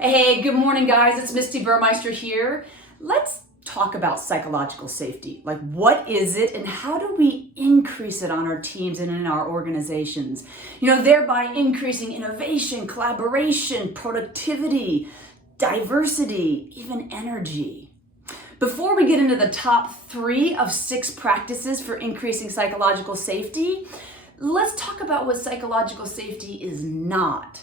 Hey, good morning, guys. It's Misti Burmeister here. Let's talk about psychological safety. Like, what is it and how do we increase it on our teams and in our organizations? Thereby increasing innovation, collaboration, productivity, diversity, even energy. Before we get into the top 3 of 6 practices for increasing psychological safety, let's talk about what psychological safety is not.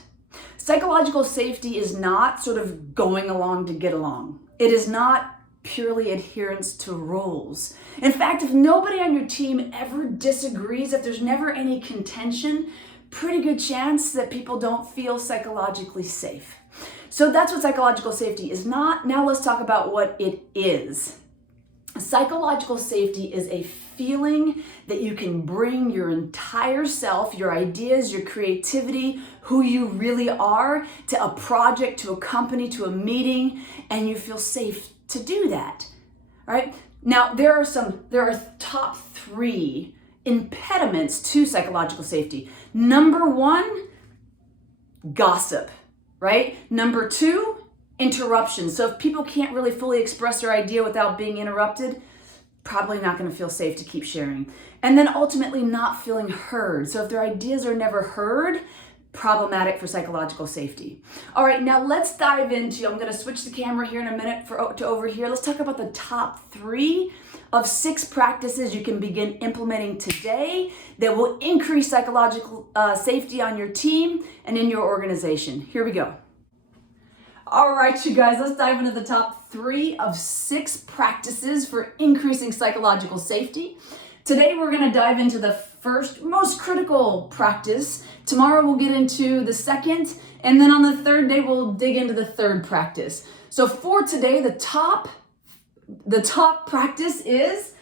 Psychological safety is not sort of going along to get along. It is not purely adherence to rules. In fact, if nobody on your team ever disagrees, if there's never any contention, pretty good chance that people don't feel psychologically safe. So that's what psychological safety is not. Now let's talk about what it is. Psychological safety is a feeling that you can bring your entire self, your ideas, your creativity, who you really are, to a project, to a company, to a meeting, and you feel safe to do that. All right? Now, there are top 3 impediments to psychological safety. Number 1, gossip, right? Number 2, interruptions. So if people can't really fully express their idea without being interrupted, probably not going to feel safe to keep sharing. And then ultimately not feeling heard. So if their ideas are never heard, problematic for psychological safety. All right, now let's dive into, I'm going to switch the camera here in a minute to over here. Let's talk about the top 3 of 6 practices you can begin implementing today that will increase psychological safety on your team and in your organization. Here we go. All right, you guys, let's dive into the top 3 of 6 practices for increasing psychological safety. Today, we're going to dive into the first, most critical practice. Tomorrow, we'll get into the second, and then on the third day, we'll dig into the third practice. So for today, the top practice is,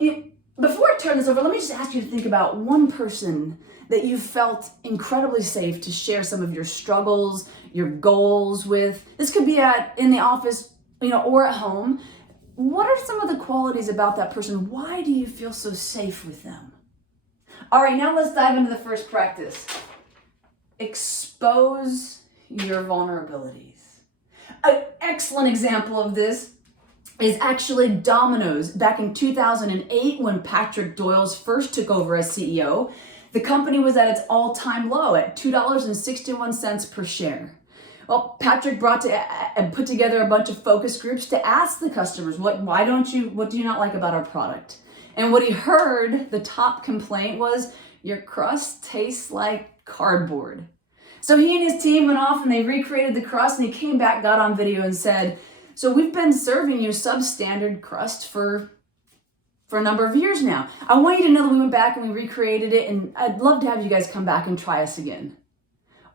before I turn this over, let me just ask you to think about one person that you felt incredibly safe to share some of your struggles, your goals with. This could be in the office, or at home. What are some of the qualities about that person? Why do you feel so safe with them? All right, now let's dive into the first practice. Expose your vulnerabilities. An excellent example of this is actually Domino's. Back in 2008, when Patrick Doyle's first took over as CEO, the company was at its all-time low at $2.61 per share. Well, Patrick put together a bunch of focus groups to ask the customers, what do you not like about our product? And what he heard, the top complaint was, your crust tastes like cardboard. So he and his team went off and they recreated the crust, and he came back, got on video and said, so we've been serving you substandard crust for a number of years now. I want you to know that we went back and we recreated it, and I'd love to have you guys come back and try us again.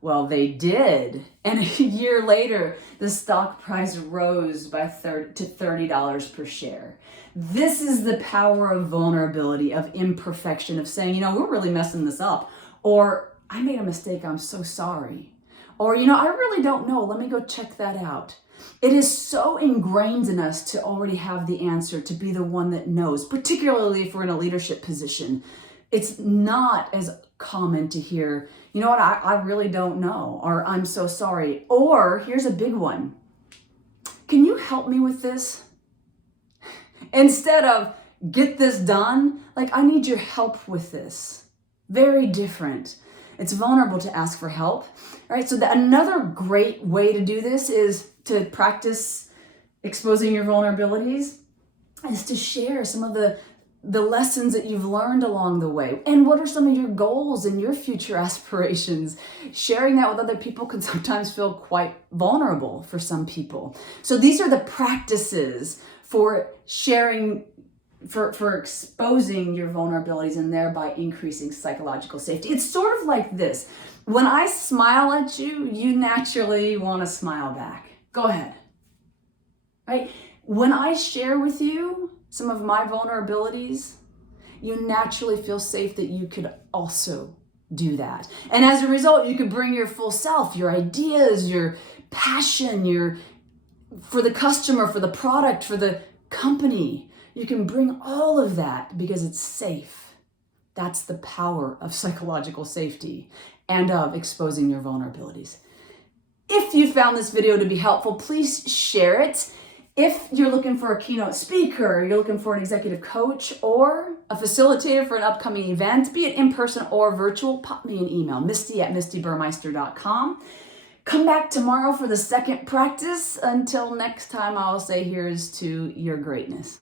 Well, they did. And a year later, the stock price rose to $30 per share. This is the power of vulnerability, of imperfection, of saying, we're really messing this up. Or, I made a mistake, I'm so sorry. Or, I really don't know, let me go check that out. It is so ingrained in us to already have the answer, to be the one that knows, particularly if we're in a leadership position. It's not as common to hear, I really don't know, or I'm so sorry. Or here's a big one. Can you help me with this? Instead of get this done, I need your help with this. Very different. It's vulnerable to ask for help. All right, so another great way to do this is to practice exposing your vulnerabilities, is to share some of the lessons that you've learned along the way. And what are some of your goals and your future aspirations? Sharing that with other people can sometimes feel quite vulnerable for some people. So these are the practices for sharing, for exposing your vulnerabilities and thereby increasing psychological safety. It's sort of like this. When I smile at you, you naturally want to smile back. Go ahead. Right? When I share with you some of my vulnerabilities, you naturally feel safe that you could also do that. And as a result, you could bring your full self, your ideas, your passion, for the customer, for the product, for the company. You can bring all of that because it's safe. That's the power of psychological safety and of exposing your vulnerabilities. If you found this video to be helpful, please share it. If you're looking for a keynote speaker, you're looking for an executive coach or a facilitator for an upcoming event, be it in person or virtual, pop me an email, Misti@MistiBurmeister.com. Come back tomorrow for the second practice. Until next time, I'll say here's to your greatness.